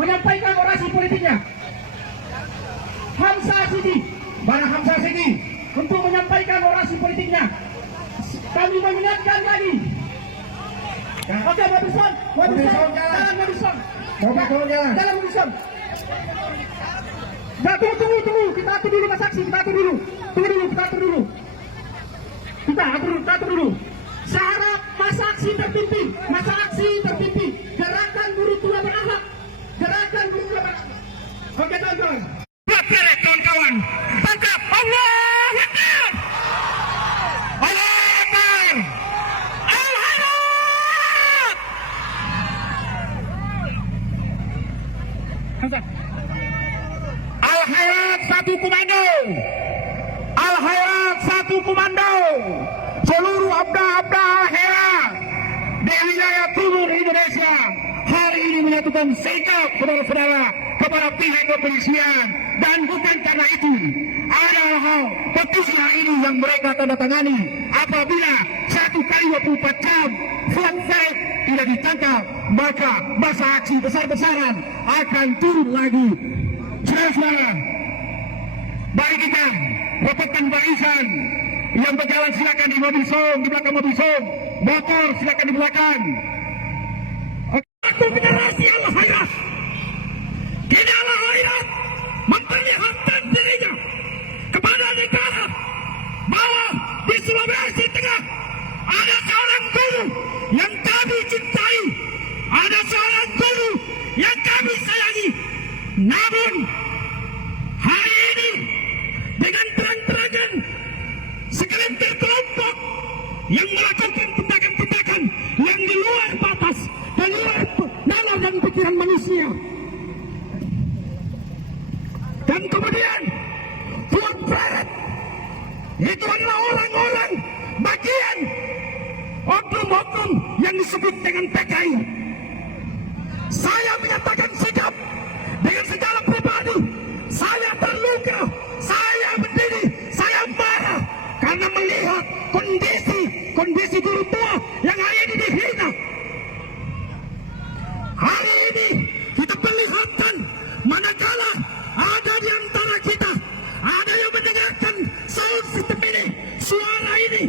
menyampaikan orasi politiknya. Hamsa Sidi, mana Hamsa Sidi untuk menyampaikan orasi politiknya. Kami mengingatkan lagi. Oke, Mabison, jalan Mabison. Jalan Mabison. Nah, tunggu. Kita atur dulu Mas Saksi, kita atur dulu. Kita atur dulu. Syarat masa aksi terpimpin. Gerakan buruh tua berakhlak. Oke, kawan-kawan. Pilih kawan-kawan. Tangkap Allah Akbar. Allah Akbar. Al-Hayat satu komando. Al-Hayat satu komando. Seluruh abda-abda Al-Hayat di wilayah timur Indonesia hari ini menyatukan sikap saudara-saudara kepada pihak kepolisian, dan bukan karena itu ada hal petisi ini yang mereka tanda tangani apabila 1 kali 24 jam flag tidak ditangkap, maka masa aksi besar-besaran akan turun lagi. Saudara-saudara, mari kita rapatkan barisan. Yang berjalan silakan di mobil song, di belakang mobil song. Motor silakan di belakang. Waktu generasi Al-Hayat. Kini Al-Hayat memperlihatkan dirinya kepada negara bahwa di Sulawesi Tengah ada seorang guru yang kami cintai, ada seorang guru yang kami sayangi. Namun hari ini dengan terang-terangan segelintir kelompok yang melakukan tindakan-tindakan yang di luar batas, di luar nalar dan pikiran manusia. Dan kemudian Fuad Fred itu adalah orang-orang bagian oknum-oknum yang disebut dengan PKI. Saya menyatakan sikap dengan segala pribadi. Saya terluka, saya berdiri, saya marah karena melihat kondisi guru tua yang hari ini dihina. Hari ini kita perlihatkan manakala ada di antara kita ada yang mendengarkan sound system ini, suara ini,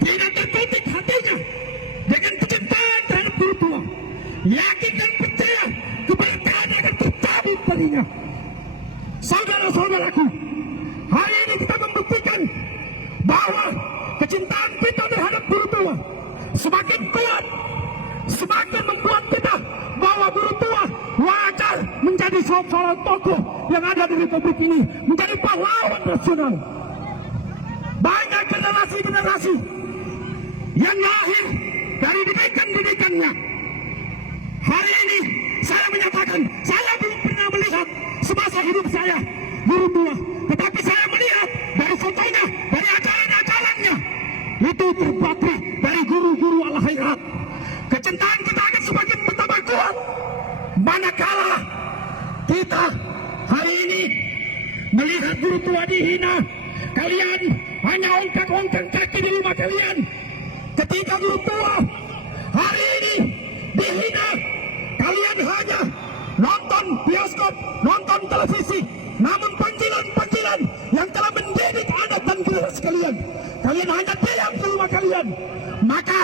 tidak tertutup hatinya dengan kecintaan terhadap guru tua, yakin dan percaya keberkahan akan tercabut darinya. Saudara-saudaraku, hari ini kita membuktikan bahwa kecintaan kita terhadap guru tua semakin kuat, semakin membuat kita bahwa guru tua wajar menjadi seorang tokoh yang ada di Republik ini, menjadi pahlawan nasional. Banyak generasi-generasi yang lahir dari didikan-didikannya. Hari ini saya menyatakan saya belum pernah melihat semasa hidup saya guru tua, tetapi saya melihat dari fotonya, dari ajaran-ajarannya itu terpatri dari guru-guru Al-Hayat. Kecintaan kita akan semakin bertambah kuat manakala kita hari ini melihat guru tua dihina. Kalian hanya ongkang-ongkang kaki di rumah kalian ketika guru tua hari ini dihina. Kalian hanya nonton bioskop, nonton televisi, namun panggilan-panggilan yang telah mendidik anak dan generasi kalian, kalian hanya diam di rumah kalian. Maka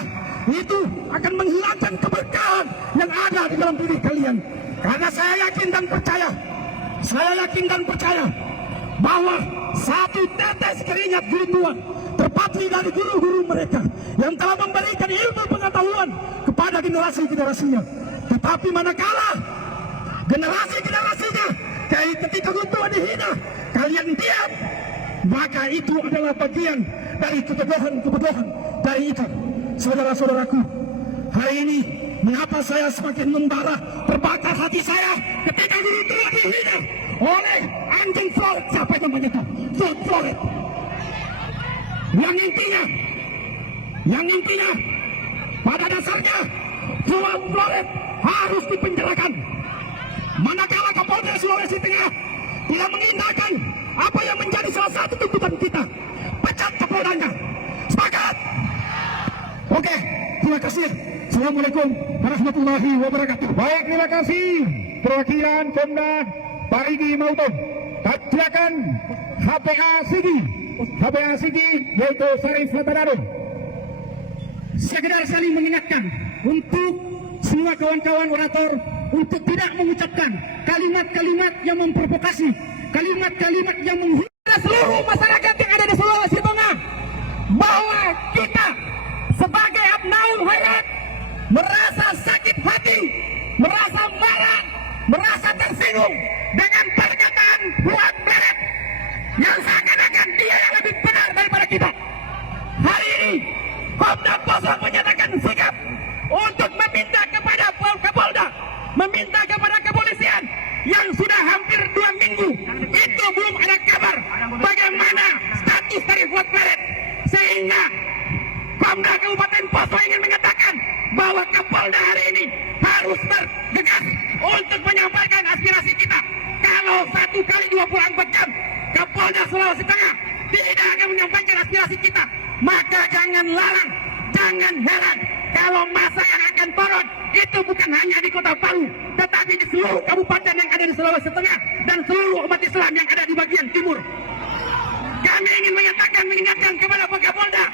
itu akan menghilangkan keberkahan yang ada di dalam diri kalian. Karena saya yakin dan percaya bahwa satu tetes keringat guru tua terpatri dari guru-guru mereka yang telah memberikan ilmu pengetahuan kepada generasi-generasinya. Tetapi manakala generasi-generasinya ketika guru tua dihina, kalian diam, maka itu adalah bagian dari kebodohan dari itu. Saudara-saudaraku, hari ini mengapa saya semakin membara, terbakar hati saya ketika guru tua dihina oleh anjing Floyd. Siapa yang namanya itu? Floyd. Yang intinya pada dasarnya Floyd harus dipenjarakan. Manakala Kapolda Sulawesi Tengah tidak mengindahkan apa yang menjadi salah satu tuntutan kita, pecat Kapoldanya. Sepakat? Oke, terima kasih. Assalamualaikum warahmatullahi wabarakatuh. Baik, terima kasih. perwakilan Pemda Parigi Mautong, silakan HPA Sigi yaitu Sarif Latanado. Sekedar saling mengingatkan untuk semua kawan-kawan orator untuk tidak mengucapkan kalimat-kalimat yang memprovokasi, kalimat-kalimat yang menghina seluruh masyarakat yang ada di Sulawesi Tengah, bahwa kita sebagai Abnaul Khairat merasa sakit hati, merasa marah, merasa tersinggung dengan pernyataan Fuad Blaret yang seakan-akan dia yang lebih benar daripada kita. Hari ini Komda Poso menyatakan sikap untuk meminta kepada Kapolda, meminta kepada kepolisian yang sudah hampir 2 minggu itu belum ada kabar bagaimana status dari Fuad Blaret, sehingga Komda Kabupaten Poso ingin menyatakan bahwa Kapolda hari ini harus bergegas untuk menyampaikan aspirasi kita. Kalau 1 kali 24 jam Kapolda Sulawesi Tengah tidak akan menyampaikan aspirasi kita, maka jangan larang, jangan heran kalau masa yang akan turun itu bukan hanya di Kota Palu, tetapi di seluruh kabupaten yang ada di Sulawesi Tengah dan seluruh umat Islam yang ada di bagian timur. Kami ingin mengingatkan kepada Pak Kapolda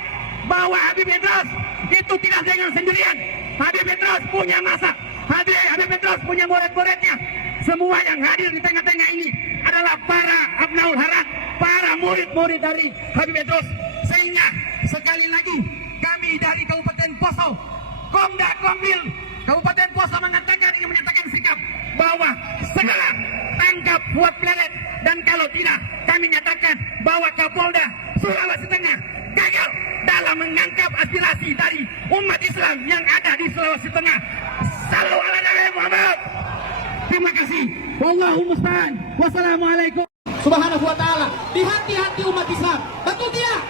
bahwa Habib Idrus itu tidak dengan sendirian. Habib Idrus punya masa, Habib Idrus punya murid-muridnya. Semua yang hadir di tengah-tengah ini adalah para Abnaul Khairat, para murid-murid dari Habib Idrus. Sehingga sekali lagi kami dari Kabupaten Poso, Komda Kombil Kabupaten Poso ingin menyatakan sikap bahwa segera tangkap Fuad Blaret, dan kalau tidak kami nyatakan bahwa Kapolda Sulawesi Tengah gagal dalam menangkap aspirasi dari umat Islam yang ada di Sulawesi Tengah. Salam ala Nabi Muhammad. Terima kasih. Wallahu musta'an. Wassalamualaikum. Subhanahu wa ta'ala di hati-hati umat Islam. Betul tidak?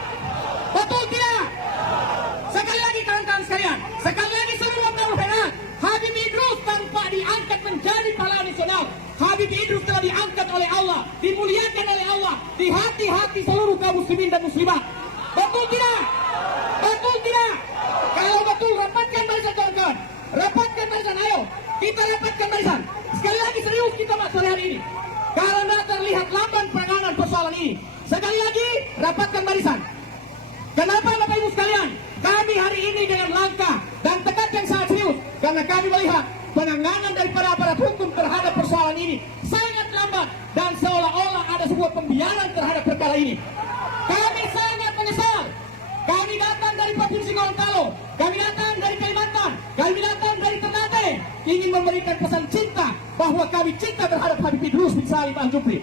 Betul tidak? Sekali lagi kawan-kawan sekalian, sekali lagi seluruh Abnaul Khairat, Habib Idrus tanpa diangkat menjadi pahlawan nasional. Habib Idrus telah diangkat oleh Allah, dimuliakan oleh Allah di hati-hati seluruh kaum muslimin dan muslimat. Betul tidak? Betul tidak? Kalau betul, rapatkan barisan kawan-kawan. Rapatkan barisan, ayo. Kita rapatkan barisan. Sekali lagi serius kita sore hari ini. Karena terlihat lamban penanganan persoalan ini. Sekali lagi, rapatkan barisan. Kenapa Bapak Ibu sekalian? Kami hari ini dengan langkah dan tekad yang sangat serius. Karena kami melihat penanganan daripada aparat hukum terhadap persoalan ini sangat lambat. Dan seolah-olah ada sebuah pembiaran terhadap perkara ini. Kami sangat menyesal. Kami datang dari Provinsi Gorontalo, kami datang dari Kalimantan, kami datang dari Ternate, ingin memberikan pesan cinta bahwa kami cinta terhadap Habib Idrus bin Salim Al-Jufri.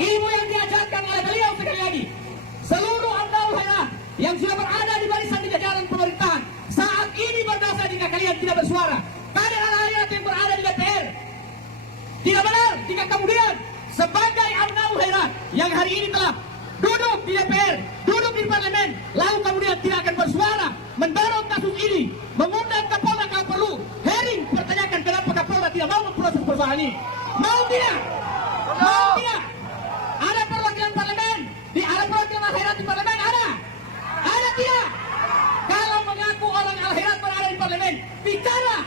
Ilmu yang diajarkan oleh beliau sekali lagi, seluruh Abnaul Khairat yang sudah berada di barisan di jajaran pemerintahan saat ini berdosa jika kalian tidak bersuara. Kader Al-Khairat yang berada di DPR tidak benar jika kemudian sebagai Abnaul Khairat yang hari ini telah duduk di DPR, duduk di parlemen, lalu kemudian tidak akan bersuara, mendorong kasus ini, mengundang Kapolda kalau perlu, hearing, pertanyakan kenapa Kapolda tidak mau memproses persoalan ini. Mau tidak? Mau tidak? Ada perwakilan parlemen, ada perwakilan Al-Khairat di parlemen, ada? Ada tidak? Kalau mengaku orang Al-Khairat berada di parlemen, bicara,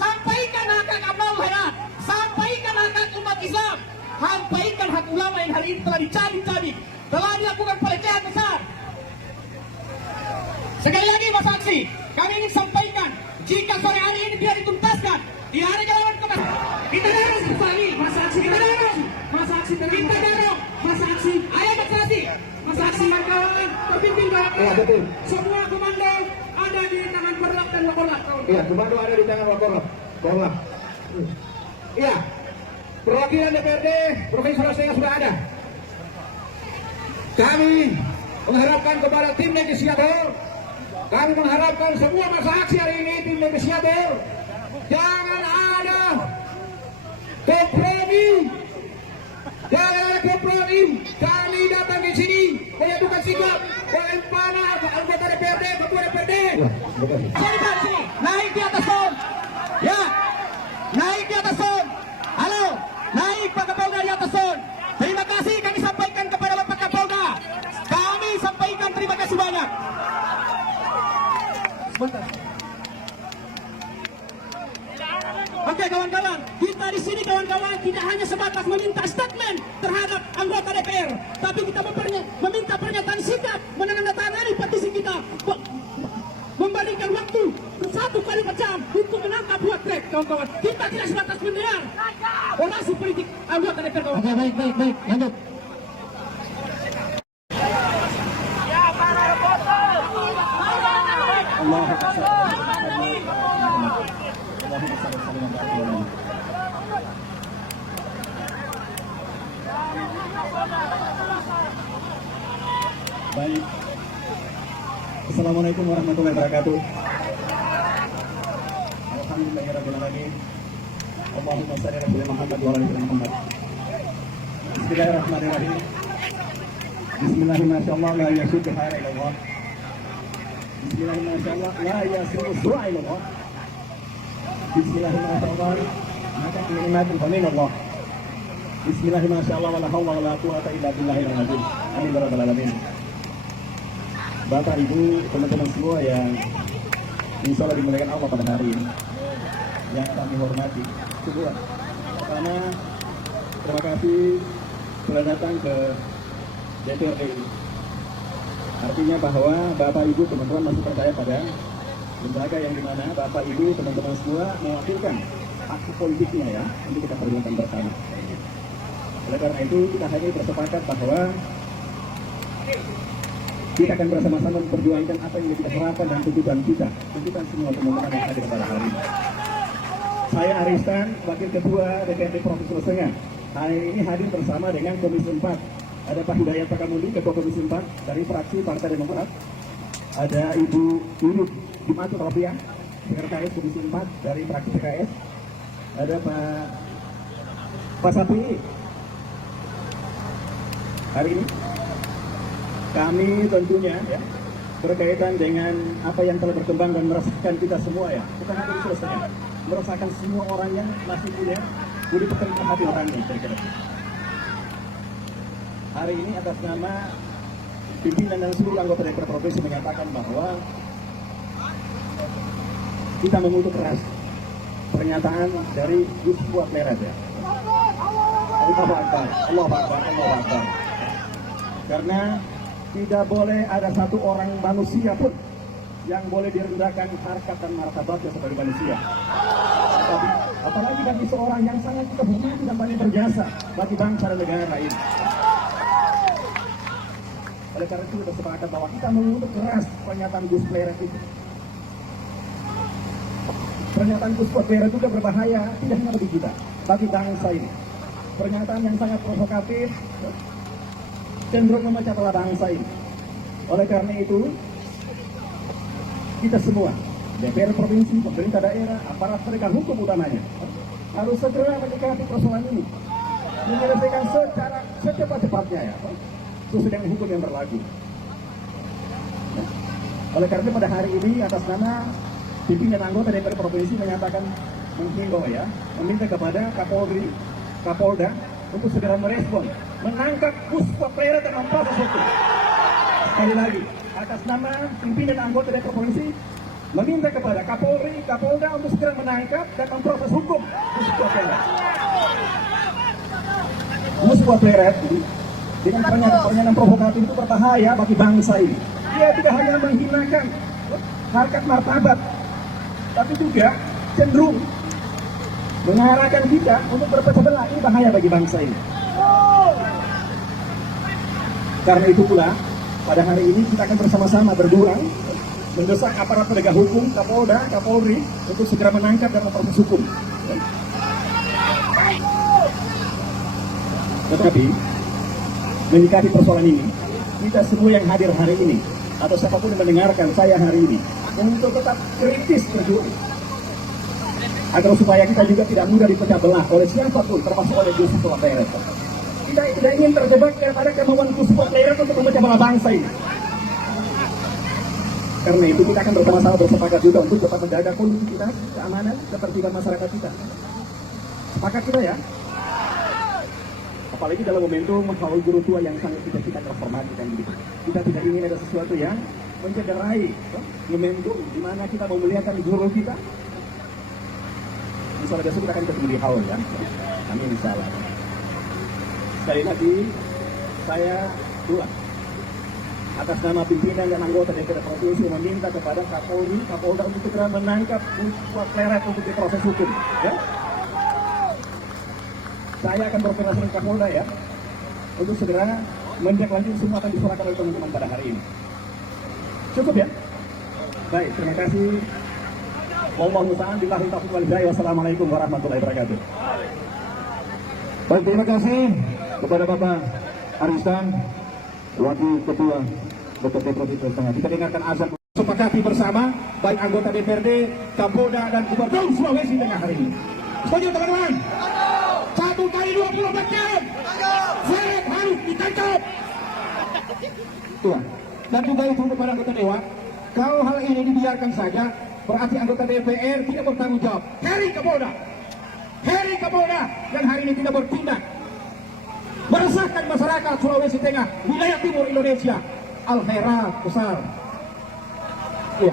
sampaikan hak Abnaul Khairat, sampaikan hak umat Islam, sampaikan hak ulama yang hari ini telah dicabik-cabik, telah dilakukan pelecehan besar. Sekali lagi Mas Aksi, kami ingin sampaikan, jika sore hari ini biar dituntaskan, tidak ada jalan ke Mas. Kita dorong sekali, Mas Aksi, kita dorong, Mas Aksi, kita dorong, Mas Aksi. Ayo Mas Aksi, Mas Aksi yang kawan, terpimpin kawan. Semua komando ada di tangan Korlap dan Wakorlap. Iya, komando ada di tangan Wakorlap. Korlap. Iya, perwakilan DPRD Provinsi Sulawesi Tengah sudah ada. Kami mengharapkan kepada tim legislator, kami mengharapkan semua masa aksi hari ini tim legislator, jangan ada kompromi, jangan ada kompromi. Kami datang di sini menyatukan sikap dengan para anggota DPRD, ketua DPRD. Sini, naik di atas pohon, ya, naik di atas pohon. Halo, naik Pak Kapolda di atas pohon. Terima kasih kami sampaikan kepada Bapak Kapolda. Kami sampaikan terima kasih banyak. Sebentar. Oke kawan-kawan, kita di sini kawan-kawan tidak hanya sebatas meminta statement terhadap anggota DPR, tapi kita meminta pernyataan sikap, menandatangani petisi kita, memberikan waktu 1 kali per jam untuk menangkap Fuad Craig, kawan-kawan. Kita tidak sebatas mendengar orasi politik anggota DPR, kawan. Oke, baik, lanjut. Baik. Assalamualaikum warahmatullahi wabarakatuh. Alhamdulillahirabbil alamin. Allahumma shalli ala Muhammad wa ala ali Muhammad. Bismillahirrahmanirrahim. Bismillahirrahmanirrahim. La yashuddu khaira ila Allah. Bismillahirrahmanirrahim. La yasru su'a ila Allah. Bismillahirrahmanirrahim. Maka nikmatul min Allah. Bismillahirrahmanirrahim. Wa la haula wa la quwwata illa billahil azim. Amin ya rabbal alamin. Bapak, Ibu, teman-teman semua yang insya Allah dimuliakan Allah pada hari ini, yang kami hormati semua. Pertama, terima kasih telah datang ke DPRD ini. Artinya bahwa Bapak, Ibu, teman-teman masih percaya pada lembaga yang dimana Bapak, Ibu, teman-teman semua mewakilkan aksi politiknya ya, untuk kita perjuangkan bersama. Oleh karena itu kita hanya bersepakat bahwa kita akan bersama-sama memperjuangkan apa yang kita harapkan dan tuntutan semua teman-teman yang hadir pada hari ini. Saya Aristan, Wakil Ketua DPRD Provinsi Sulawesi Tengah. Hari ini hadir bersama dengan Komisi 4. Ada Pak Hidayat Pakamundi, Ketua Komisi 4 dari fraksi Partai Demokrat. Ada Ibu Yunus Jumatul Rofiah, Sekretaris Komisi 4 dari fraksi PKS. Ada Pak Sapi. Hari ini kami tentunya ya berkaitan dengan apa yang telah berkembang dan merasakan kita semua ya, bukan hanya di Sulawesi Tengah, merasakan semua orang yang masih punya budi pekerti hati orangnya. Hari ini atas nama pimpinan dan seluruh anggota DPR Provinsi menyatakan bahwa kita mengutuk keras pernyataan dari Gus Fuad Craig ya. Allahu Akbar, Allahu Akbar, Allahu Akbar. Karena tidak boleh ada satu orang manusia pun yang boleh direndahkan harkat dan martabatnya sebagai manusia. Tapi, apalagi bagi seorang yang sangat kita hormati dan banyak berjasa bagi bangsa dan negara ini. Oleh karena itu kita sepakat bahwa kita mengutuk keras pernyataan Gus Craig itu. Pernyataan Gus Craig itu juga berbahaya tidak hanya bagi kita, bagi bangsa ini. Pernyataan yang sangat provokatif, cenderung memecah belah bangsa ini. Oleh karena itu, kita semua, DPR Provinsi, pemerintah daerah, aparat penegak hukum utamanya, harus segera mendekati persoalan ini, menyelesaikan secara secepat-cepatnya ya, sesuai dengan hukum yang berlaku. Oleh karena itu pada hari ini atas nama pimpinan anggota DPR Provinsi menyatakan menghimbau ya, meminta kepada Kapolri, Kapolda untuk segera merespon, menangkap Gus Fuad Craig dan memproses hukum. Sekali lagi, atas nama pimpinan anggota DPR Provinsi meminta kepada Kapolri, Kapolda untuk segera menangkap dan memproses hukum Gus Fuad Craig. Gus Fuad Craig dengan pernyataan provokatif itu berbahaya bagi bangsa ini. Dia tidak hanya menghinakan harkat martabat, tapi juga cenderung mengarahkan kita untuk berpecah belah. Ini bahaya bagi bangsa ini. Karena itu pula pada hari ini kita akan bersama-sama berjuang mendesak aparat penegak hukum, Kapolda, Kapolri untuk segera menangkap dan memproses hukum. Tetapi menyikapi persoalan ini, kita semua yang hadir hari ini atau siapapun yang mendengarkan saya hari ini untuk tetap kritis berjuang agar supaya kita juga tidak mudah dipecah belah oleh siapapun, termasuk oleh Gus Fuad Craig. Kita tidak ingin terjebak pada kemauan Gus Fuad Craig untuk memecah belah bangsa ini. Karena itu kita akan bersama-sama bersepakat juga untuk dapat menjaga kondisi kita, keamanan, ketertiban masyarakat kita. Sepakat kita ya. Apalagi dalam momentum haul guru tua yang sangat kita hormati kan gitu. Kita tidak ingin ada sesuatu yang mencederai momentum di mana kita memuliakan guru kita. Insya Allah besok kita akan ketemu di haul ya. Amin insya Allah. Sekali lagi saya dua atas nama pimpinan dan anggota DPR Provinsi meminta kepada Kapolri, Kapolda untuk segera menangkap Pak Pleret untuk diproses hukum. Ya. Saya akan berkoordinasi dengan Kapolda ya untuk segera menindaklanjuti semua akan diserahkan oleh teman-teman pada hari ini. Cukup ya? Baik, terima kasih. Wallahu ta'ala billahi taufiq wal hidayah. Wassalamualaikum warahmatullahi wabarakatuh. Baik, terima kasih kepada Bapak Arisan, Wakil Ketua DPRD Provinsi Sulawesi Tengah. Kita dengarkan azan sepakati bersama baik anggota DPRD, Kapolda dan Gubernur Sulawesi Tengah hari ini. Setuju teman-teman? 1 kali 24 jam. Pleret harus ditangkap. Tuan. Dan juga itu kepada anggota Dewan, kalau hal ini dibiarkan saja, berarti anggota DPR tidak bertanggung jawab. Heri Kapolda, dan hari ini tidak bertindak. Meresahkan masyarakat Sulawesi Tengah, wilayah timur Indonesia. Al-Khairat besar. Ya,